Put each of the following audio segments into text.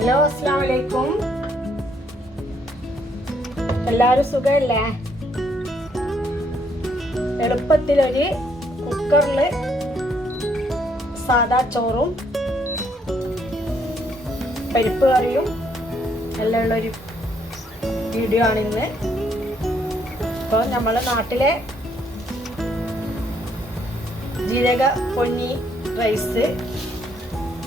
Hello, അസ്സലാമു അലൈക്കും. എല്ലാവരും സുഖമല്ലേ? എളുപ്പത്തിലൊരു കുക്കറിൽ സാദാ ചോറും പരിപ്പ് കറിയും എല്ലാം ഉള്ളൊരു വീഡിയോ ആണിന്ന്. ഇപ്പോൾ നമ്മളെ നാട്ടിലെ ജീരക പൊന്നി റൈസ്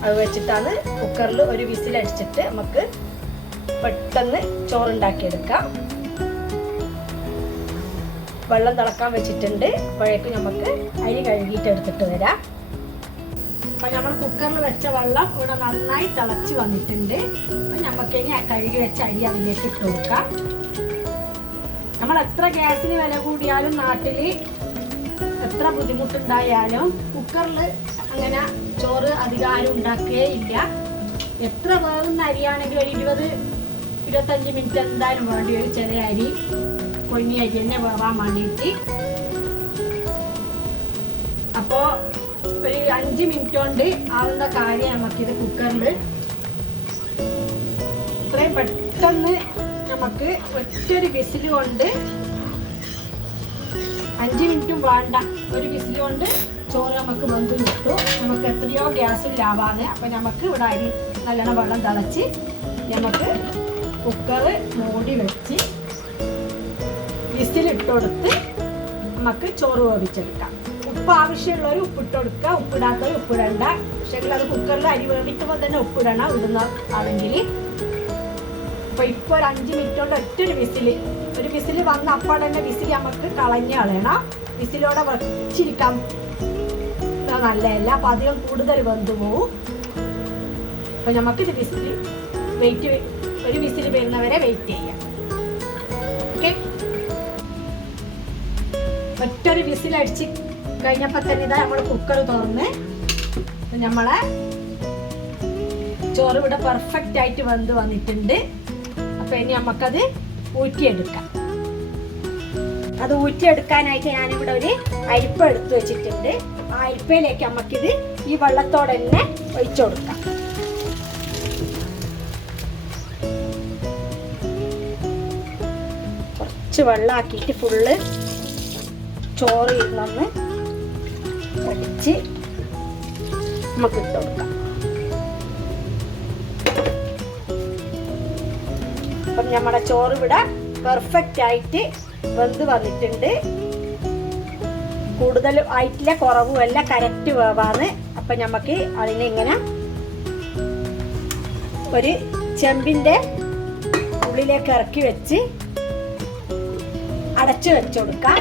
അത് വെച്ചിട്ടാണ് കുക്കറിൽ ഒരു വിസിലടിച്ചിട്ട് നമുക്ക് പെട്ടെന്ന് ചോറുണ്ടാക്കിയെടുക്കാം. വെള്ളം തിളക്കാൻ വെച്ചിട്ടുണ്ട്. അപ്പോഴേക്കും നമുക്ക് അരി കഴുകിയിട്ട് എടുത്തിട്ട് വരാം. അപ്പം നമ്മൾ കുക്കറിൽ വെച്ച വെള്ളം ഇവിടെ നന്നായി തിളച്ച് വന്നിട്ടുണ്ട്. അപ്പം നമുക്കിനി കഴുകി വെച്ച അരി അതിലേക്ക് ഇട്ട് കൊടുക്കാം. നമ്മൾ എത്ര ഗ്യാസിന് വില കൂടിയാലും നാട്ടിൽ എത്ര ബുദ്ധിമുട്ടുണ്ടായാലും കുക്കറിൽ അങ്ങനെ ചോറ് അധികം ആരും ഉണ്ടാക്കുകയേ ഇല്ല. എത്ര വേവുന്ന അരിയാണെങ്കിൽ ഒരു 20-25 മിനിറ്റ് എന്തായാലും വേണ്ടി വരും. ചില അരി പൊന്നി അരി തന്നെ വേവാൻ വേണ്ടിയിട്ട്. അപ്പോൾ ഒരു 5 മിനിറ്റ് കൊണ്ട് ആവുന്ന കാര്യം നമുക്കിത് കുക്കറിൽ ഇത്രയും പെട്ടെന്ന് നമുക്ക് ഒറ്റൊരു വിസിൽ കൊണ്ട് 5 മിനിറ്റും വേണ്ട, ഒരു വിസിൽ കൊണ്ട് ചോറ് നമുക്ക് വെന്ത് കിട്ടും. നമുക്ക് എത്രയോ ഗ്യാസിൽ ലാവാണ്. അപ്പം നമുക്ക് ഇവിടെ അരി നല്ലോണം വെള്ളം തിളച്ച് നമുക്ക് കുക്കറ് മൂടി വെച്ച് വിസിലിട്ട് കൊടുത്ത് നമുക്ക് ചോറ് വേവിച്ചെടുക്കാം. ഉപ്പ് ആവശ്യമുള്ളവർ ഉപ്പിട്ട് കൊടുക്കുക, ഉപ്പിടാത്തവർ ഉപ്പിടണ്ട. പക്ഷേ അത് കുക്കറിൽ അരി വേവിക്കുമ്പോൾ തന്നെ ഉപ്പിടണം, ഇടുന്ന ആണെങ്കിൽ. അപ്പോൾ ഇപ്പോൾ ഒരു 5 മിനിറ്റ് കൊണ്ട് ഒരു വിസിൽ വന്ന അപ്പോൾ തന്നെ വിസിൽ നമുക്ക് കളഞ്ഞ് കളയണം. വിസിലോടെ വച്ചിരിക്കാൻ നല്ലതല്ല, അപ്പം അധികം കൂടുതൽ വെന്തു പോവും. അപ്പം നമുക്കിത് ഒരു വിസിൽ വരുന്നവരെ വെയിറ്റ് ചെയ്യാം. ഓക്കെ, ഒറ്റൊരു വിസിൽ അടിച്ച് കഴിഞ്ഞപ്പോൾ തന്നെ ഇതാ നമ്മൾ കുക്കർ തുറന്ന് നമ്മളെ ചോറ് ഇവിടെ പെർഫെക്റ്റ് ആയിട്ട് വെന്ത് വന്നിട്ടുണ്ട്. അപ്പം ഇനി നമുക്കത് ഊറ്റിയെടുക്കാം. അത് ഊറ്റിയെടുക്കാനായിട്ട് ഞാനിവിടെ ഒരു അരിപ്പ എടുത്ത് വെച്ചിട്ടുണ്ട്. ആ അരിപ്പയിലേക്ക് നമുക്കിത് ഈ വെള്ളത്തോടെ തന്നെ ഒഴിച്ചു കൊടുക്കാം. കുറച്ച് വെള്ളമാക്കിയിട്ട് ഫുള്ള് ചോറ് ഇരുന്നൊന്ന് അടിച്ച് നമുക്ക് ഇട്ട് കൊടുക്കാം. അപ്പം നമ്മുടെ ചോറ് ഇവിടെ പെർഫെക്റ്റ് ആയിട്ട് വെന്ത് വന്നിട്ടുണ്ട്. കൂടുതൽ ആയിട്ടില്ല, കുറവുമല്ല, കറക്റ്റ് വേവാണ്. അപ്പം നമുക്ക് അതിനെ ഇങ്ങനെ ഒരു ചെമ്പിൻ്റെ ഉള്ളിലേക്ക് ഇറക്കി വെച്ച് അടച്ചു വെച്ച് കൊടുക്കാം.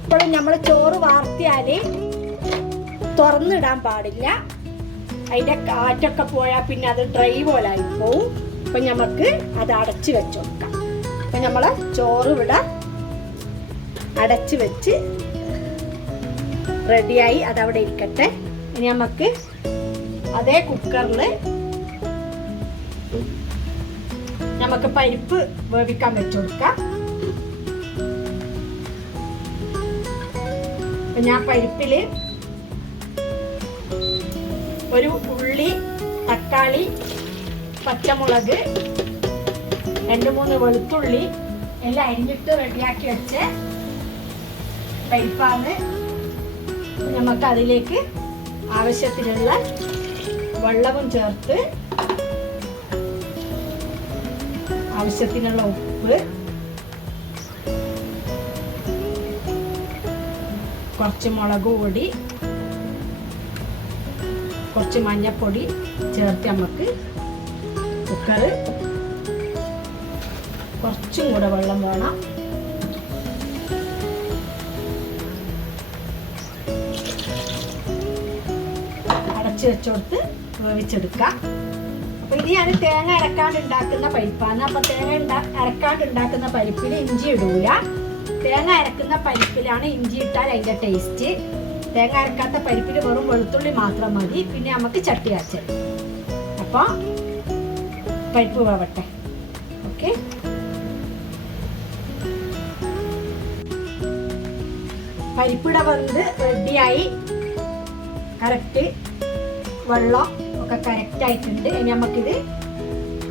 ഇപ്പോഴും നമ്മൾ ചോറ് വാർത്തിയാൽ തുറന്നിടാൻ പാടില്ല. അതിൻ്റെ കാറ്റൊക്കെ പോയാൽ പിന്നെ അത് ഡ്രൈ പോലായി പോവും. അപ്പം നമുക്ക് അത് അടച്ച് വെച്ച് കൊടുക്കാം. അപ്പം നമ്മൾ ചോറ് ഇവിടെ അടച്ച് വെച്ച് റെഡിയായി, അതവിടെ ഇരിക്കട്ടെ. ഇനി നമുക്ക് അതേ കുക്കറിൽ നമുക്ക് പരിപ്പ് വേവിക്കാൻ വെച്ച് കൊടുക്കാം. ഞാൻ പരിപ്പിൽ ഒരു ഉള്ളി, തക്കാളി, പച്ചമുളക്, 2-3 വെളുത്തുള്ളി എല്ലാം അരിഞ്ഞിട്ട് റെഡിയാക്കി വെച്ച് പരിപ്പാണ്. നമുക്ക് അതിലേക്ക് ആവശ്യത്തിനുള്ള വെള്ളവും ചേർത്ത് ആവശ്യത്തിനുള്ള ഉപ്പ്, കുറച്ച് മുളക് പൊടി, കുറച്ച് മഞ്ഞൾപ്പൊടി ചേർത്ത് നമുക്ക് കുക്കർ കുറച്ചും കൂടെ വെള്ളം വേണം. അടച്ചു വെച്ചോടുത്ത് വേവിച്ചെടുക്കാം. അപ്പോൾ ഇത് ഞാൻ തേങ്ങ അരക്കാണ്ട് ഉണ്ടാക്കുന്ന പരിപ്പാണ്. അപ്പോൾ തേങ്ങ അരക്കാണ്ട് ഉണ്ടാക്കുന്ന പരിപ്പിൽ ഇഞ്ചി ഇടൂല. തേങ്ങ അരക്കുന്ന പരിപ്പിലാണ് ഇഞ്ചി ഇട്ടാൽ അതിൻ്റെ ടേസ്റ്റ്. തേങ്ങ അരക്കാത്ത പരിപ്പിൽ വെറും വെളുത്തുള്ളി മാത്രം മതി. പിന്നെ നമുക്ക് ചട്ടി അരച്ച്. അപ്പോൾ പരിപ്പ് വേവട്ടെ. ഓക്കെ, പരിപ്പിട വെന്ത് റെഡിയായി. കറക്റ്റ് വെള്ളം ഒക്കെ കറക്റ്റ് ആയിട്ടുണ്ട്. ഇനി നമുക്കിത്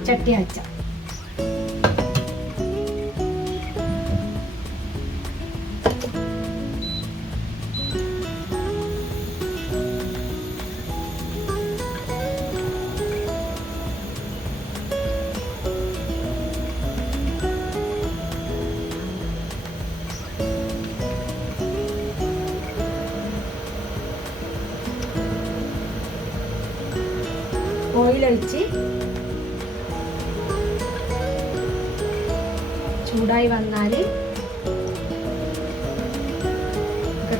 ചട്ടി വെച്ചാം. ഓയിലൊഴിച്ച് ചൂടായി വന്നാൽ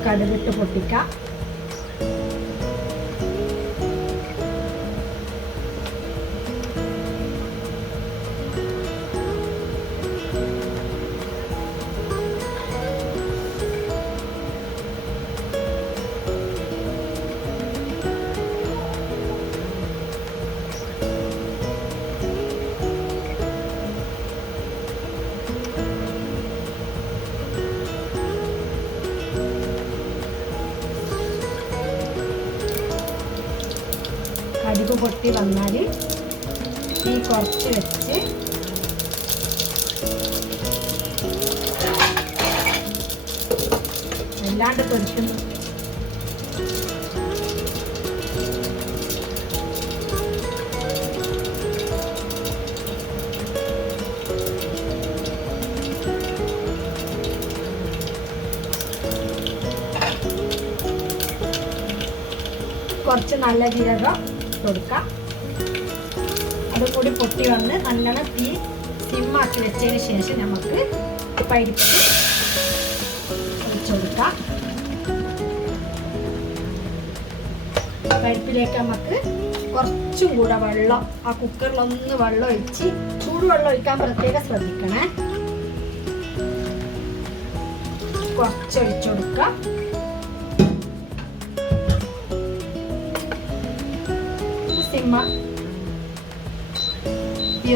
കടുകിട്ട് പൊട്ടിക്കാം. കടുക് പൊട്ടി വന്നാൽ തീ കുറച്ച് വെച്ച് അല്ലാണ്ട് പൊരിക്കുന്നു. കുറച്ച് നല്ല ജീരകം കൊടുക്കാം. അതും കൂടി പൊട്ടി വന്ന് നല്ലോണം തീ സിമ്മാക്കി വെച്ചതിന് ശേഷം നമുക്ക് പരിപ്പ് ഒഴിച്ചു കൊടുക്കാം. പരിപ്പിലേക്ക് നമുക്ക് കുറച്ചും കൂടെ വെള്ളം, ആ കുക്കറിലൊന്ന് വെള്ളം ഒഴിച്ച്, ചൂടുവെള്ളം ഒഴിക്കാൻ പ്രത്യേകം ശ്രദ്ധിക്കണേ. കുറച്ചൊഴിച്ചു കൊടുക്കാം.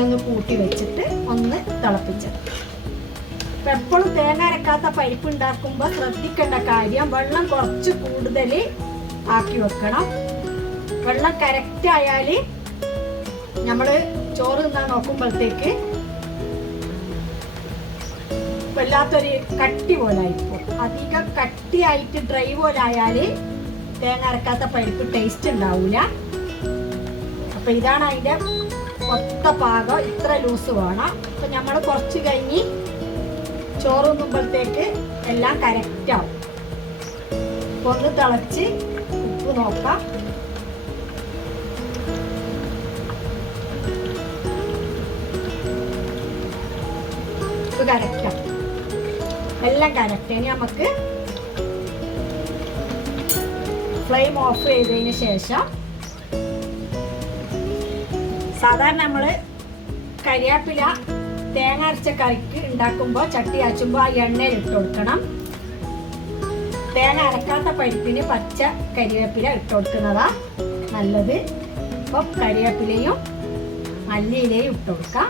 ഒന്ന് കൂട്ടി വെച്ചിട്ട് ഒന്ന് തിളപ്പിച്ചത്. എപ്പോഴും തേങ്ങ അരക്കാത്ത പരിപ്പ് ഉണ്ടാക്കുമ്പോൾ ശ്രദ്ധിക്കേണ്ട കാര്യം, വെള്ളം കുറച്ച് കൂടുതൽ ആക്കി വെക്കണം. വെള്ളം കറക്റ്റ് ആയാൽ നമ്മൾ ചോറ് തിന്നാൻ നോക്കുമ്പോഴത്തേക്ക് വല്ലാത്തൊരു കട്ടി പോലെ ആയിപ്പോ. അധികം കട്ടിയായിട്ട് ഡ്രൈ പോലെ ആയാൽ തേങ്ങ അരക്കാത്ത പരിപ്പ് ടേസ്റ്റ് ഉണ്ടാവില്ല. അപ്പൊ ഇതാണ് അതിന്റെ ഒത്ത പാകം. ഇത്ര ലൂസ് വേണം. അപ്പൊ നമ്മൾ കുറച്ച് കഴിഞ്ഞ് ചോറ് തിന്നുമ്പോഴത്തേക്ക് എല്ലാം കറക്റ്റ് ആവും. ഒന്ന് തിളച്ച് ഉപ്പ് നോക്കാം. ഉപ്പ് കറക്റ്റാവും, എല്ലാം കറക്റ്റ്. ഇനി നമുക്ക് ഫ്ലെയിം ഓഫ് ചെയ്തതിന് ശേഷം സാധാരണ നമ്മൾ കരിവേപ്പില തേങ്ങ അരച്ച കറിക്ക് ഉണ്ടാക്കുമ്പോൾ ചട്ടി അച്ചുമ്പോൾ ആ എണ്ണയിൽ ഇട്ട് കൊടുക്കണം. തേങ്ങ അരക്കാത്ത പരിപ്പിന് പച്ച കരിവേപ്പില ഇട്ട് കൊടുക്കുന്നതാ നല്ലത്. അപ്പം കരിവേപ്പിലയും മല്ലിയിലയും ഇട്ട് കൊടുക്കാം.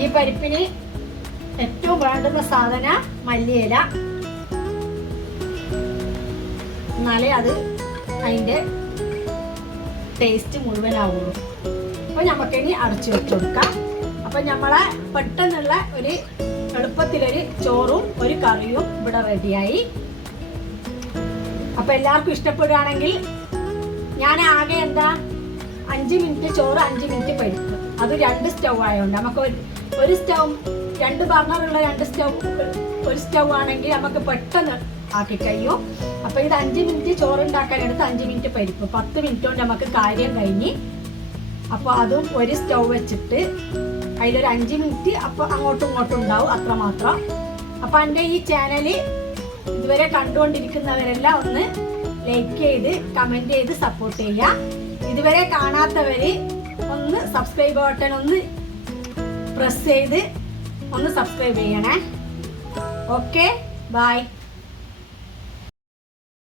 ഈ പരിപ്പിന് ഏറ്റവും വേണ്ടുന്ന സാധനം മല്ലിയില, എന്നാലേ അത് അതിൻ്റെ ടേസ്റ്റ് മുഴുവനാവുള്ളൂ. അപ്പോൾ നമുക്കിനി അടച്ചു വെച്ച് കൊടുക്കാം. അപ്പം നമ്മളെ പെട്ടെന്നുള്ള ഒരു എളുപ്പത്തിലൊരു ചോറും ഒരു കറിയും ഇവിടെ റെഡിയായി. അപ്പം എല്ലാവർക്കും ഇഷ്ടപ്പെടുകയാണെങ്കിൽ, ഞാൻ ആകെ 5 മിനിറ്റ് ചോറ് 5 മിനിറ്റ് പരിപ്പ്, അത് 2 സ്റ്റൗ ആയതുകൊണ്ട് നമുക്ക് ഒരു സ്റ്റൗ 2 ബർണറുള്ള 2 സ്റ്റൗ, ഒരു സ്റ്റൗ ആണെങ്കിൽ നമുക്ക് പെട്ടെന്ന് ആക്കി കഴിയും. അപ്പോൾ ഇത് 5 മിനിറ്റ് ചോറ് ഉണ്ടാക്കാനെടുത്ത് 5 മിനിറ്റ് പരിപ്പ്, 10 മിനിറ്റ് കൊണ്ട് നമുക്ക് കാര്യം കഴിഞ്ഞ്. അപ്പോൾ അതും ഒരു സ്റ്റൗ വെച്ചിട്ട് അതിലൊരു 5 മിനിറ്റ് അപ്പോൾ അങ്ങോട്ടും ഇങ്ങോട്ടും ഉണ്ടാവും, അത്രമാത്രം. അപ്പോൾ എൻ്റെ ഈ ചാനൽ ഇതുവരെ കണ്ടുകൊണ്ടിരിക്കുന്നവരെല്ലാം ഒന്ന് ലൈക്ക് ചെയ്ത് കമൻറ്റ് ചെയ്ത് സപ്പോർട്ട് ചെയ്യുക. ഇതുവരെ കാണാത്തവർ ഒന്ന് സബ്സ്ക്രൈബ് ബട്ടൺ ഒന്ന് പ്രസ് ചെയ്ത് ഒന്ന് സബ്സ്ക്രൈബ് ചെയ്യണേ. Okay, by.